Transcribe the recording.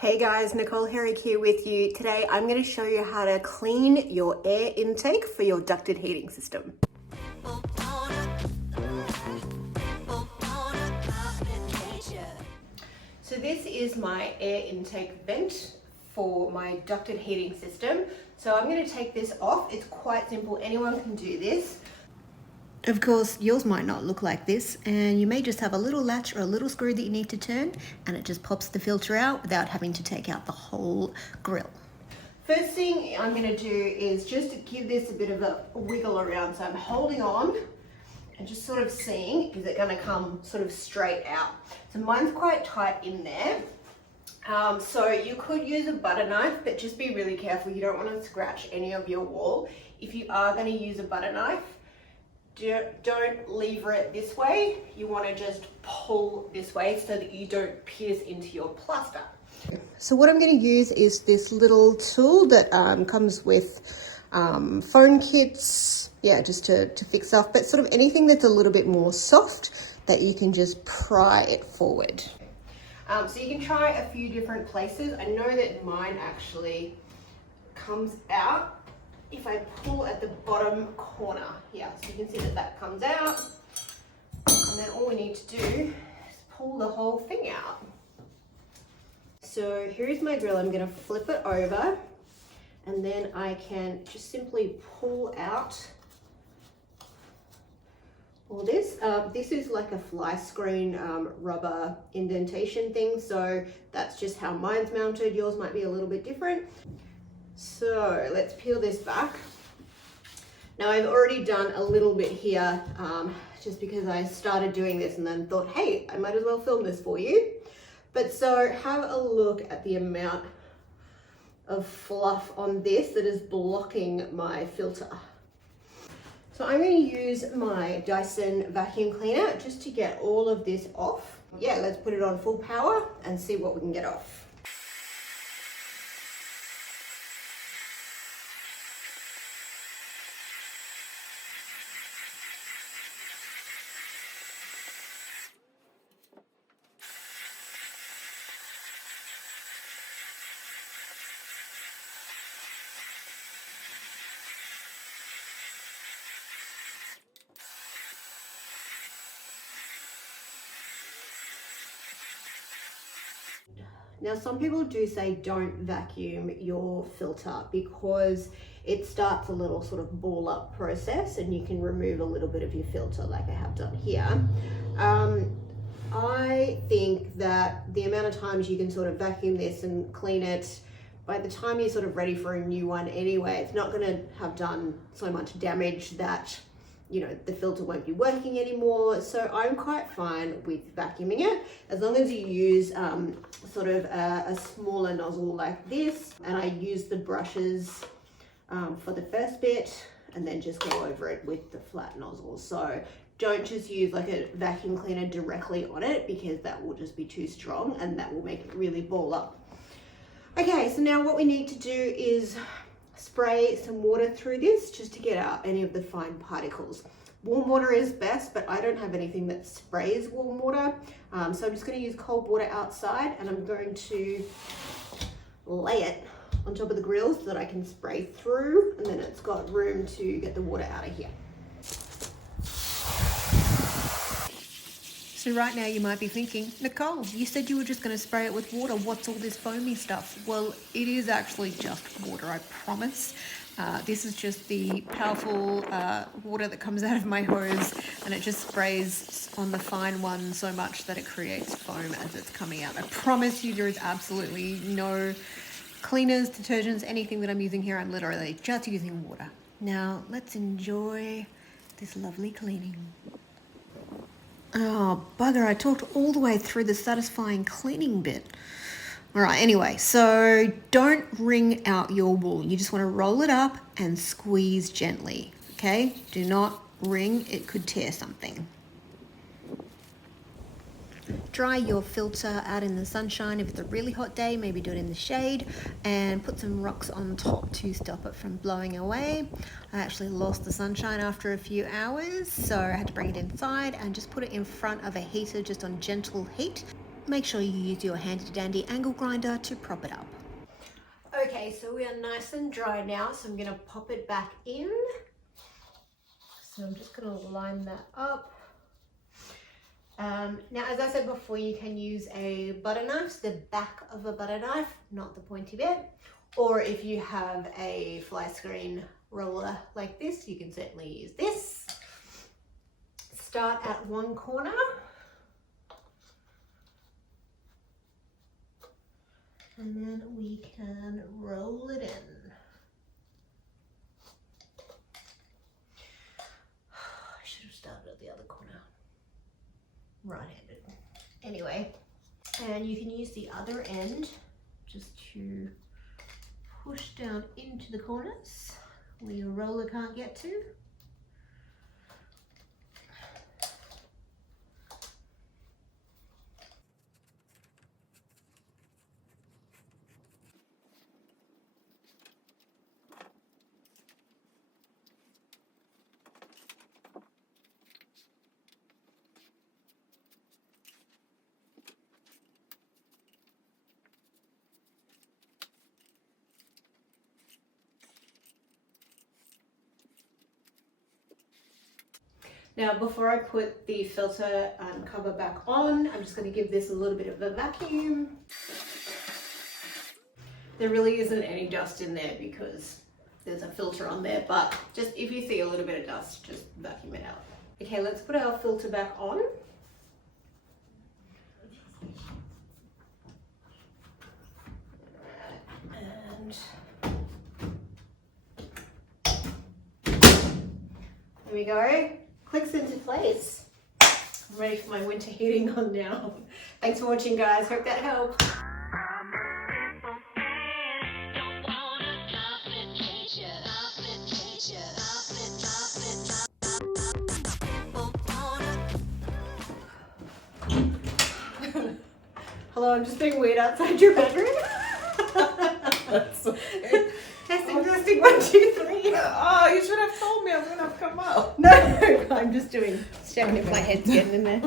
Hey guys, Nicole Herrick here with you. Today I'm going to show you how to clean your air intake for your ducted heating system. So this is my air intake vent for my ducted heating system. So I'm going to take this off. It's quite simple. Anyone can do this. Of course, yours might not look like this, and you may just have a little latch or a little screw that you need to turn, and it just pops the filter out without having to take out the whole grill. First thing I'm going to do is just give this a bit of a wiggle around. So I'm holding on and just sort of seeing, is it going to come sort of straight out? So mine's quite tight in there. So you could use a butter knife, but just be really careful. You don't want to scratch any of your wall. If you are going to use a butter knife, don't lever it this way. You want to just pull this way so that you don't pierce into your plaster. So what I'm going to use is this little tool that comes with phone kits, just to fix off, but sort of anything that's a little bit more soft that you can just pry it forward. So you can try a few different places. I know that mine actually comes out if I pull at the bottom corner here. So you can see that that comes out, and then all we need to do is pull the whole thing out. So here's my grill. I'm going to flip it over, and then I can just simply pull out all this. This is like a fly screen rubber indentation thing, so that's just how mine's mounted. Yours might be a little bit different. So let's peel this back. Now I've already done a little bit here just because I started doing this and then thought, hey, I might as well film this for you. But so have a look at the amount of fluff on this that is blocking my filter. So I'm going to use my Dyson vacuum cleaner just to get all of this off. Yeah, let's put it on full power and see what we can get off. Now, some people do say don't vacuum your filter because it starts a little sort of ball up process and you can remove a little bit of your filter like I have done here. I think that the amount of times you can sort of vacuum this and clean it, by the time you're sort of ready for a new one anyway, it's not going to have done so much damage that the filter won't be working anymore. So I'm quite fine with vacuuming it, as long as you use sort of a smaller nozzle like this. And I use the brushes for the first bit and then just go over it with the flat nozzle. So don't just use like a vacuum cleaner directly on it, because that will just be too strong and that will make it really ball up. Okay, so now what we need to do is spray some water through this just to get out any of the fine particles. Warm water is best, but I don't have anything that sprays warm water. So I'm just going to use cold water outside, and I'm going to lay it on top of the grill so that I can spray through, and then it's got room to get the water out of here. So right now you might be thinking, Nicole, you said you were just going to spray it with water. What's all this foamy stuff? Well, it is actually just water, I promise. This is just the powerful water that comes out of my hose, and it just sprays on the fine one so much that it creates foam as it's coming out. I promise you there is absolutely no cleaners, detergents, anything that I'm using here. I'm literally just using water. Now let's enjoy this lovely cleaning. Oh, bugger, I talked all the way through the satisfying cleaning bit. All right, anyway, so don't wring out your wool. You just want to roll it up and squeeze gently, okay? Do not wring, it could tear something. Dry your filter out in the sunshine. If it's a really hot day, maybe do it in the shade, and put some rocks on top to stop it from blowing away. I actually lost the sunshine after a few hours, so I had to bring it inside and just put it in front of a heater just on gentle heat. make sure you use your handy dandy angle grinder to prop it up. Okay, so we are nice and dry now, so I'm going to pop it back in. So I'm just going to line that up. Now, as I said before, you can use a butter knife, the back of a butter knife, not the pointy bit. Or if you have a fly screen roller like this, you can certainly use this. Start at one corner. And then we can roll it in. I should have started at the other corner. Right-handed. Anyway, and you can use the other end just to push down into the corners where your roller can't get to. Now, before I put the filter cover back on, I'm just going to give this a little bit of a vacuum. There really isn't any dust in there because there's a filter on there, but just if you see a little bit of dust, just vacuum it out. Okay, let's put our filter back on. And there we go. Clicks into place. I'm ready for my winter heating on now. Thanks for watching, guys. Hope that helped. Hello, I'm just being weird outside your bedroom. That's okay. Testing, 1, 2, 3. Oh, you should have told me I wouldn't have come out. No, I'm just standing if my head's getting in there.